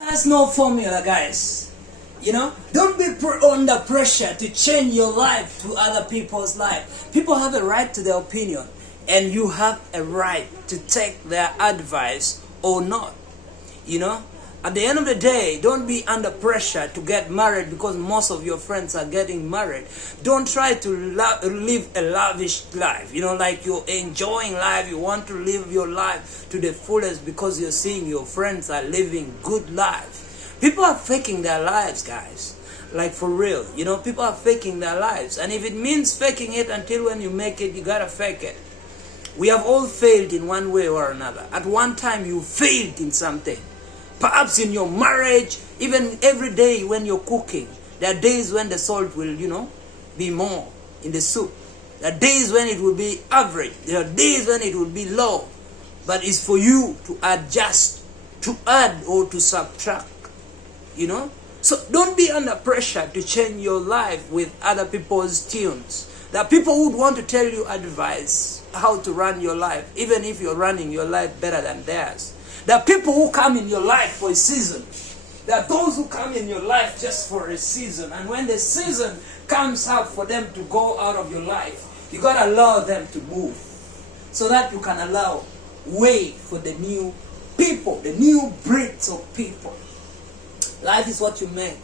There's no formula, guys. Don't be under pressure to change your life to other people's life. People have a right to their opinion, and you have a right to take their advice or not. At the end of the day, don't be under pressure to get married because most of your friends are getting married. Don't try to live a lavish life. Like you're enjoying life, you want to live your life to the fullest because you're seeing your friends are living good life. People are faking their lives, guys. Like for real. People are faking their lives. And if it means faking it until when you make it, you gotta fake it. We have all failed in one way or another. At one time, you failed in something. Perhaps in your marriage, even every day when you're cooking, there are days when the salt will, be more in the soup. There are days when it will be average. There are days when it will be low. But it's for you to adjust, to add or to subtract, So don't be under pressure to change your life with other people's tunes. There are people who would want to tell you advice how to run your life, even if you're running your life better than theirs. There are people who come in your life for a season. There are those who come in your life just for a season. And when the season comes up for them to go out of your life, you got to allow them to move so that you can allow way for the new people, the new breeds of people. Life is what you make.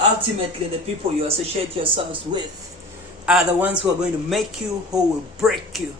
Ultimately, the people you associate yourselves with are the ones who are going to make you, who will break you.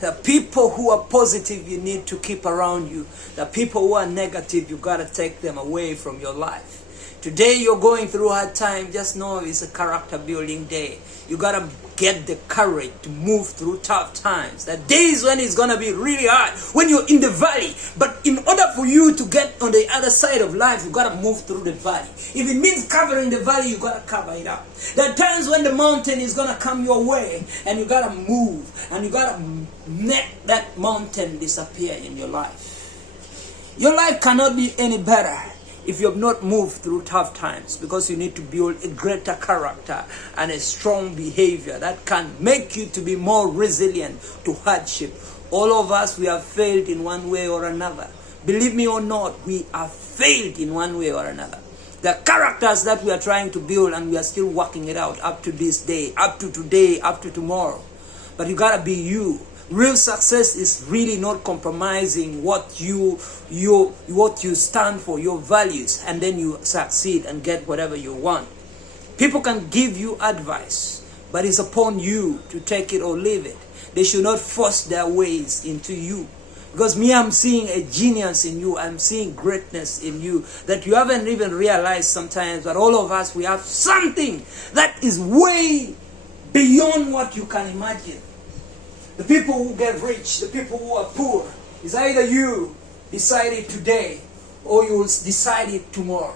The people who are positive you need to keep around you. The people who are negative, you got to take them away from your life. Today you're going through a hard time, just know it's a character building day. You got to get the courage to move through tough times. The days when it's going to be really hard, when you're in the valley. But in order for you to get on the other side of life, you got to move through the valley. If it means covering the valley, you got to cover it up. There are times when the mountain is going to come your way, and you got to move, and you got to make that mountain disappear in your life. Your life cannot be any better if you have not moved through tough times, because you need to build a greater character and a strong behavior that can make you to be more resilient to hardship. All of us, we have failed in one way or another. Believe me or not, we have failed in one way or another. The characters that we are trying to build, and we are still working it out up to this day, up to today, up to tomorrow. But you gotta be you. Real success is really not compromising what you stand for, your values, and then you succeed and get whatever you want. People can give you advice, but it's upon you to take it or leave it. They should not force their ways into you. Because I'm seeing a genius in you. I'm seeing greatness in you that you haven't even realized sometimes. But all of us, we have something that is way beyond what you can imagine. The people who get rich, the people who are poor, is either you decide it today or you will decide it tomorrow.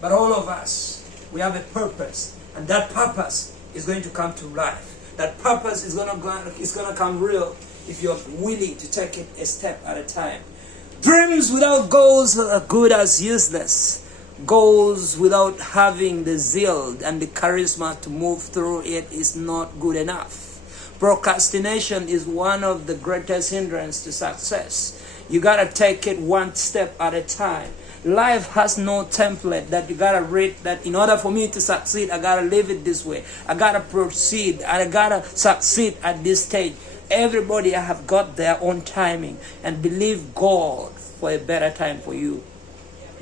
But all of us, we have a purpose, and that purpose is going to come to life. That purpose is going to come real if you're willing to take it a step at a time. Dreams without goals are good as useless. Goals without having the zeal and the charisma to move through it is not good enough. Procrastination is one of the greatest hindrances to success. You gotta take it one step at a time. Life has no template that you gotta read that in order for me to succeed, I gotta live it this way. I gotta proceed. I gotta succeed at this stage. Everybody have got their own timing, and believe God for a better time for you.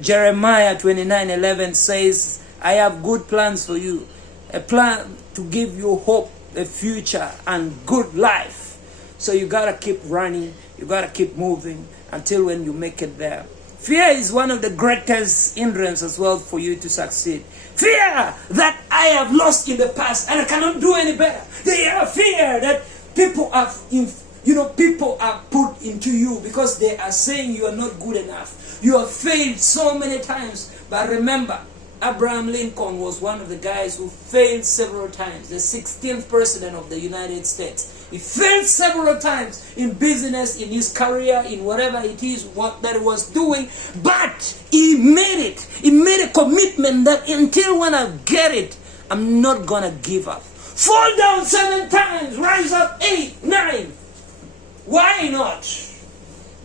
Jeremiah 29:11 says, I have good plans for you. A plan to give you hope, a future, and good life. So you gotta keep running, you gotta keep moving until when you make it there. Fear is one of the greatest hindrances as well for you to succeed. Fear that I have lost in the past and I cannot do any better. They are fear that people are put into you because they are saying you are not good enough. You have failed so many times. But remember, Abraham Lincoln was one of the guys who failed several times, the 16th president of the United States. He failed several times in business, in his career, in whatever it is that he was doing, but he made it. He made a commitment that until when I get it, I'm not going to give up. Fall down 7 times, rise up 8, 9. Why not?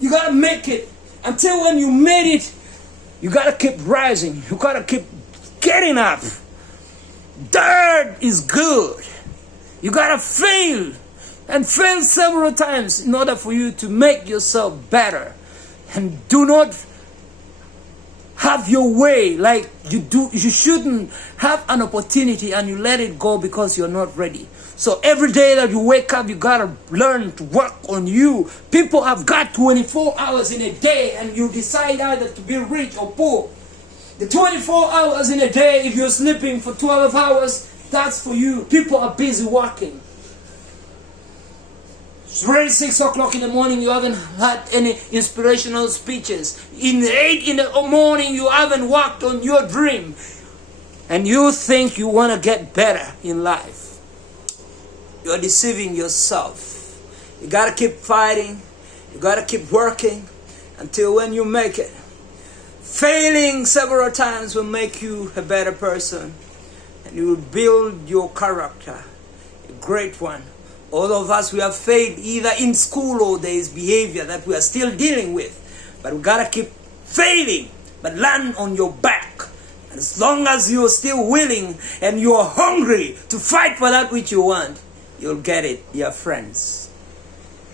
You got to make it until when you made it, You gotta keep rising. You gotta keep getting up. Dirt is good. You gotta fail and fail several times in order for you to make yourself better. And do not have your way like you do. You shouldn't have an opportunity and you let it go because you're not ready. So every day that you wake up, you gotta learn to work on you. People have got 24 hours in a day and you decide either to be rich or poor. The 24 hours in a day, if you're sleeping for 12 hours, that's for you. People are busy working. It's already 6 o'clock in the morning, you haven't had any inspirational speeches. In 8 in the morning, you haven't worked on your dream. And you think you want to get better in life. You're deceiving yourself. You got to keep fighting. You got to keep working until when you make it. Failing several times will make you a better person. And you will build your character, a great one. All of us, we have failed either in school or there is behavior that we are still dealing with. But we got to keep failing, but land on your back. And as long as you're still willing and you're hungry to fight for that which you want, you'll get it, dear friends.